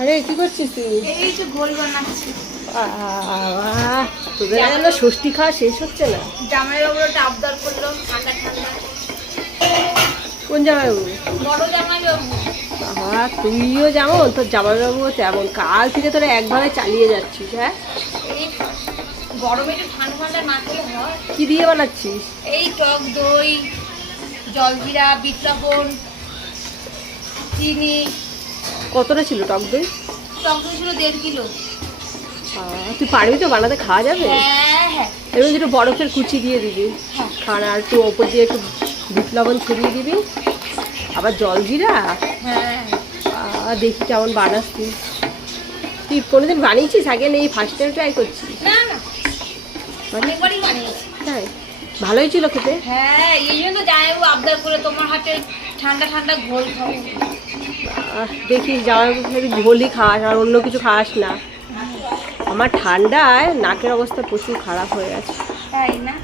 আরে কি করছিস তুই? এই তো ঘোল বানাচ্ছি। তোদের যেন ষষ্ঠী খাওয়া শেষ হচ্ছে না। জামাইবাবু একটা আবদার করলো ঠান্ডা ঠান্ডা। কোন জামাইবাবু? বড় জামাইবাবু। বাবা তুইও যেমন তোর জামাইবাবুও তেমন, কাল থেকে তোরা একভাবে চালিয়ে যাচ্ছিস। হ্যাঁ, এই গরমে একটু ঠান্ডা ঠান্ডা না খেলে হয়? কি দিয়ে বানাচ্ছিস? এই টক দই, জলজিরা, বিট লবণ, চিনি। কতটা ছিল টক দই? টক দই ছিল 1.5 কিলো। তুই পারবি তো বানাতে? খাওয়া যাবে? হ্যাঁ হ্যাঁ এবার একটু বরফের কুচি দিয়ে দিবি, হ্যাঁ। খানা আর একটু ওপর দিয়ে একটু বিট লবণ ছড়িয়ে দিবি, আবার জলজিরা। হ্যাঁ দেখি কেমন বানাস তুই। তুই কোনোদিন বানিয়েছিস আগে? নেই, ফার্স্ট টাইম ট্রাই করছিস? না না, অনেকবারই বানিয়েছি। হ্যাঁ, ভালোই ছিল খেতে। হ্যাঁ, এই জন্য জামাইবাবু আবদার করে তোমার হাতে ঠান্ডা ঠান্ডা ঘোল খাবো। দেখিস জামাইবাবু ঘোলই খাস, আর অন্য কিছু খাস না। আমার ঠান্ডায় নাকের অবস্থা প্রচুর খারাপ হয়ে গেছে। তাই না?